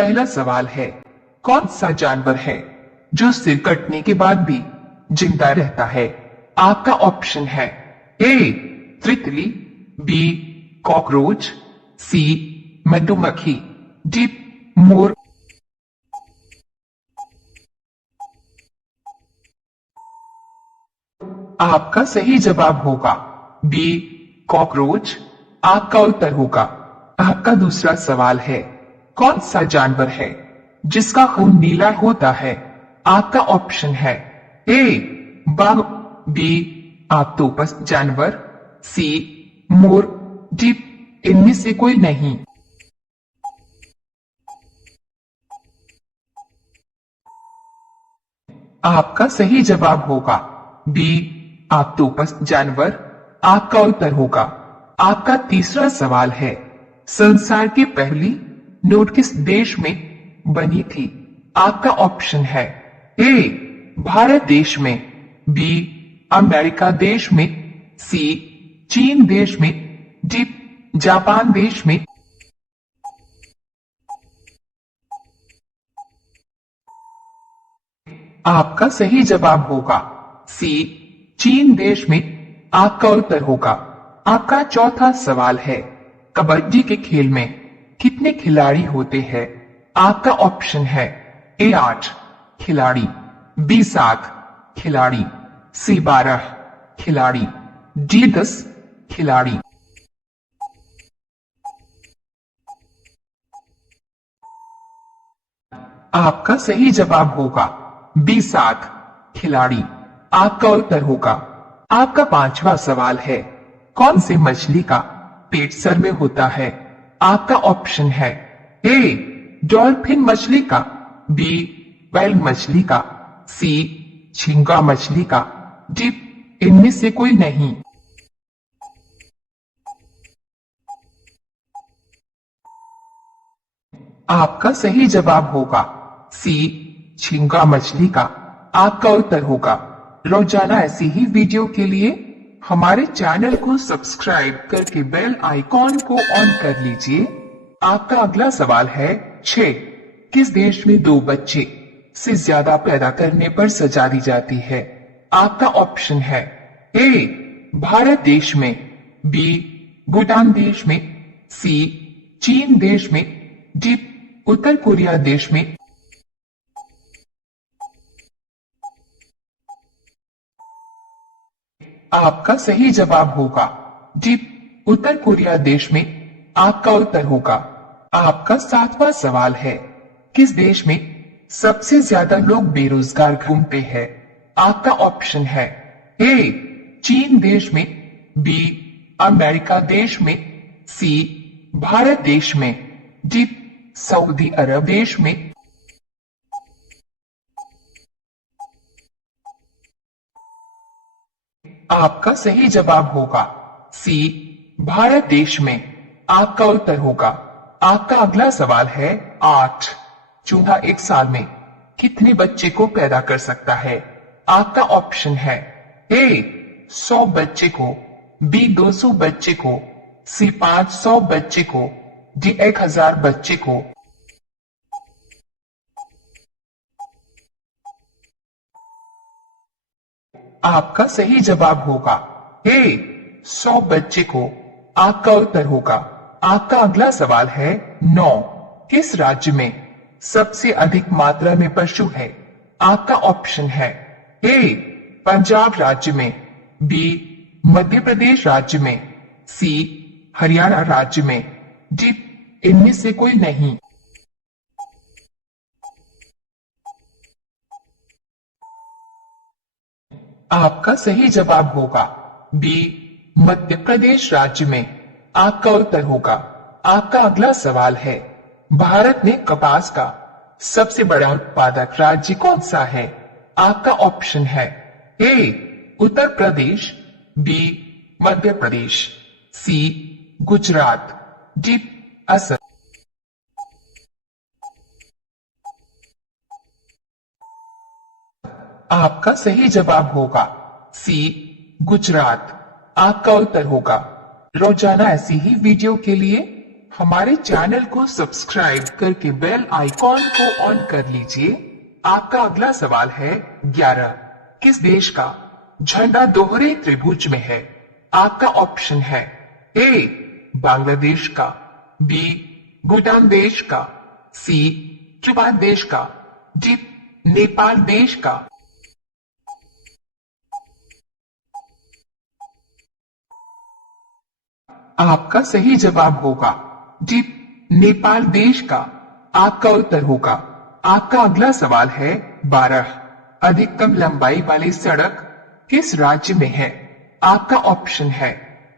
पहला सवाल है, कौन सा जानवर है जो सिर कटने के बाद भी जिंदा रहता है? आपका ऑप्शन है ए तितली, बी कॉकरोच, सी मधुमक्खी, डी मोर। आपका सही जवाब होगा बी कॉकरोच। आपका उत्तर होगा। आपका दूसरा सवाल है, कौन सा जानवर है जिसका खून नीला होता है? आपका ऑप्शन है ए बाघ, बी ऑक्टोपस जानवर, सी मोर, डी इनमें से कोई नहीं। आपका सही जवाब होगा बी ऑक्टोपस जानवर। आपका उत्तर होगा। आपका तीसरा सवाल है, संसार की पहली नोट किस देश में बनी थी? आपका ऑप्शन है ए भारत देश में, बी अमेरिका देश में, सी चीन देश में, डी जापान देश में। आपका सही जवाब होगा सी चीन देश में। आपका उत्तर होगा। आपका चौथा सवाल है, कबड्डी के खेल में कितने खिलाड़ी होते हैं? आपका ऑप्शन है ए 8 खिलाड़ी, बी 7 खिलाड़ी, सी 12 खिलाड़ी, डी 10 खिलाड़ी। आपका सही जवाब होगा बी 7 खिलाड़ी। आपका उत्तर होगा। आपका पांचवा सवाल है, कौन सी मछली का पेट सर में होता है? आपका ऑप्शन है ए डॉल्फिन मछली का, बी व्हेल मछली का, सी झींगा मछली का, डी इनमें से कोई नहीं। आपका सही जवाब होगा सी झींगा मछली का। आपका उत्तर होगा। रोजाना ऐसी ही वीडियो के लिए हमारे चैनल को सब्सक्राइब करके बेल आइकॉन को ऑन कर लीजिए। आपका अगला सवाल है 6, किस देश में 2 बच्चे से ज्यादा पैदा करने पर सजा दी जाती है? आपका ऑप्शन है ए भारत देश में, बी भूटान देश में, सी चीन देश में, डी उत्तर कोरिया देश में। आपका सही जवाब होगा डी उत्तर कोरिया देश में। आपका उत्तर होगा। आपका 7वां सवाल है, किस देश में सबसे ज्यादा लोग बेरोजगार घूमते हैं? आपका ऑप्शन है ए चीन देश में, बी अमेरिका देश में, सी भारत देश में, डी सऊदी अरब देश में। आपका सही जवाब होगा सी भारत देश में। आपका उत्तर होगा। आपका अगला सवाल है 8, चूहा एक साल में कितने बच्चे को पैदा कर सकता है? आपका ऑप्शन है ए 100 बच्चे को, बी 200 बच्चे को, सी 500 बच्चे को, डी 1000 बच्चे को। आपका सही जवाब होगा ए 100 बच्चे को। आपका उत्तर होगा। आपका अगला सवाल है 9, किस राज्य में सबसे अधिक मात्रा में पशु है? आपका ऑप्शन है ए पंजाब राज्य में, बी मध्य प्रदेश राज्य में, सी हरियाणा राज्य में, डी इनमें से कोई नहीं। आपका सही जवाब होगा बी मध्य प्रदेश राज्य में। आपका उत्तर होगा। आपका अगला सवाल है, भारत में कपास का सबसे बड़ा उत्पादक राज्य कौन सा है? आपका ऑप्शन है ए उत्तर प्रदेश, बी मध्य प्रदेश, सी गुजरात, डी असम। आपका सही जवाब होगा सी गुजरात। आपका उत्तर होगा। रोजाना ऐसी ही वीडियो के लिए हमारे चैनल को सब्सक्राइब करके बेल आइकॉन को ऑन कर लीजिए। आपका अगला सवाल है 11। किस देश का झंडा दोहरे त्रिभुज में है? आपका ऑप्शन है ए बांग्लादेश का, बी भूटान देश का, सी क्यूबा देश का, डी नेपाल देश का। आपका सही जवाब होगा डी नेपाल देश का। आपका उत्तर होगा। आपका अगला सवाल है 12। अधिकतम लंबाई वाली सड़क किस राज्य में है? आपका ऑप्शन है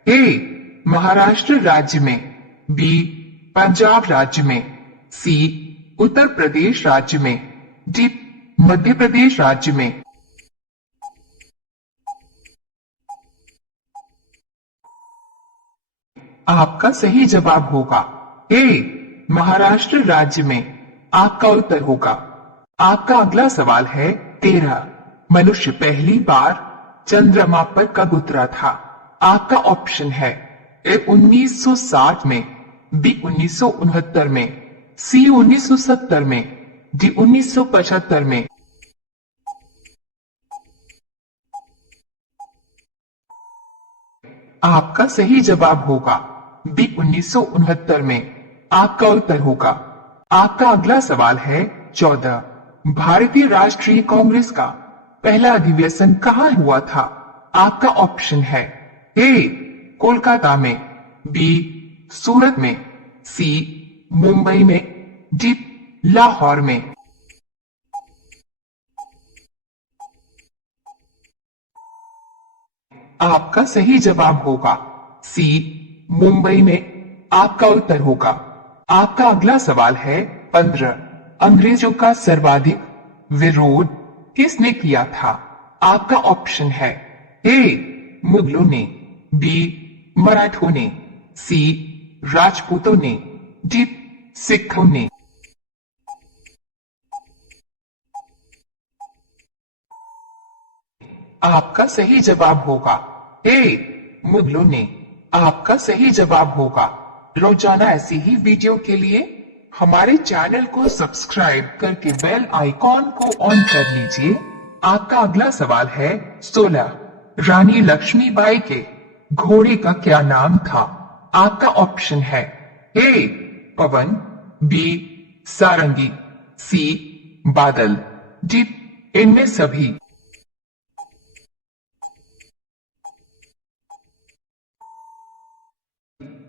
ए महाराष्ट्र राज्य में, बी पंजाब राज्य में, सी उत्तर प्रदेश राज्य में, डी मध्य प्रदेश राज्य में। आपका सही जवाब होगा ए महाराष्ट्र राज्य में। आपका उत्तर होगा। आपका अगला सवाल है 13। मनुष्य पहली बार चंद्रमा पर कब उतरा था? आपका ऑप्शन है ए 1960 में, बी 1969 में, सी 1970 में, डी 1975 में। आपका सही जवाब होगा बी 1969 में। आपका उत्तर होगा। आपका अगला सवाल है 14। भारतीय राष्ट्रीय कांग्रेस का पहला अधिवेशन कहाँ हुआ था? आपका ऑप्शन है ए कोलकाता में, बी सूरत में, सी मुंबई में, डी लाहौर में। आपका सही जवाब होगा सी मुंबई में। आपका उत्तर होगा। आपका अगला सवाल है 15। अंग्रेजों का सर्वाधिक विरोध किसने किया था? आपका ऑप्शन है ए मुगलों ने, बी मराठों ने, सी राजपूतों ने, डी सिखों ने। आपका सही जवाब होगा ए मुगलों ने। आपका सही जवाब होगा। रोजाना ऐसी ही वीडियो के लिए हमारे चैनल को सब्सक्राइब करके बेल आइकॉन को ऑन कर लीजिए। आपका अगला सवाल है 16। रानी लक्ष्मीबाई के घोड़े का क्या नाम था? आपका ऑप्शन है ए पवन, बी सारंगी, सी बादल, डी इनमें सभी।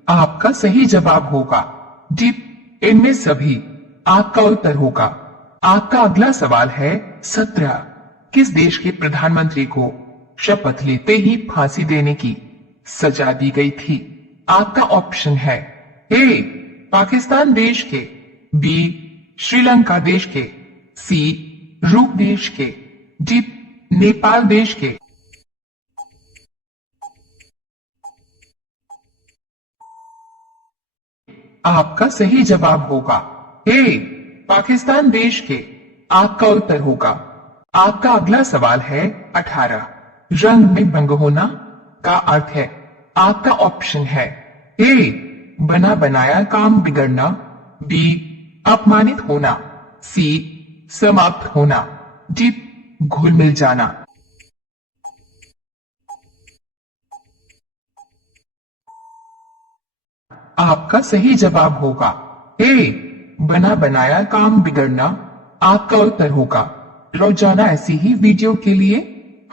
आपका सही जवाब होगा डी इनमें सभी। आपका उत्तर होगा। आपका अगला सवाल है 17। किस देश के प्रधानमंत्री को शपथ लेते ही फांसी देने की सजा दी गई थी? आपका ऑप्शन है ए पाकिस्तान देश के, बी श्रीलंका देश के, सी रूस देश के, डी नेपाल देश के। आपका सही जवाब होगा ए पाकिस्तान देश के। आपका उत्तर होगा। आपका अगला सवाल है 18। रंग में भंग होना का अर्थ है? आपका ऑप्शन है ए बना बनाया काम बिगड़ना, बी अपमानित होना, सी समाप्त होना, डी घुल मिल जाना। आपका सही जवाब होगा ए बना बनाया काम बिगड़ना। आपका उत्तर होगा। रोजाना ऐसी ही वीडियो के लिए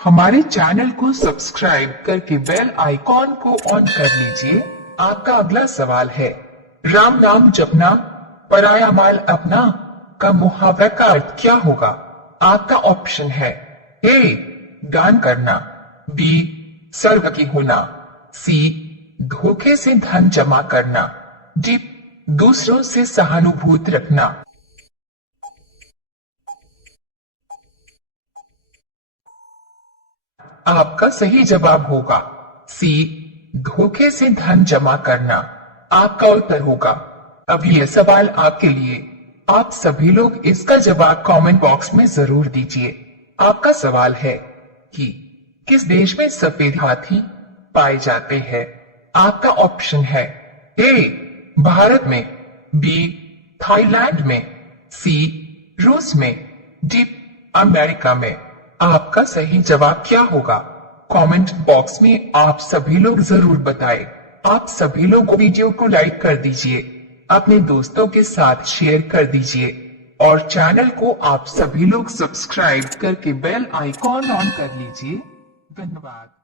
हमारे चैनल को सब्सक्राइब करके बेल आइकॉन को ऑन कर लीजिए। आपका अगला सवाल है राम नाम जपना पराया माल अपना का मुहावरा का अर्थ क्या होगा? आपका ऑप्शन है ए दान करना, बी सर्वकी होना, सी धोखे से धन जमा करना, डी दूसरों से सहानुभूति रखना। आपका सही जवाब होगा सी धोखे से धन जमा करना। आपका उत्तर होगा। अब यह सवाल आपके लिए। आप सभी लोग इसका जवाब कमेंट बॉक्स में जरूर दीजिए। आपका सवाल है कि किस देश में सफेद हाथी पाए जाते हैं? आपका ऑप्शन है ए भारत में, बी थाईलैंड में, सी रूस में, डी अमेरिका में। आपका सही जवाब क्या होगा? कमेंट बॉक्स में आप सभी लोग जरूर बताएं। आप सभी लोग वीडियो को लाइक कर दीजिए, अपने दोस्तों के साथ शेयर कर दीजिए और चैनल को आप सभी लोग सब्सक्राइब करके बेल आइकॉन ऑन कर लीजिए। धन्यवाद।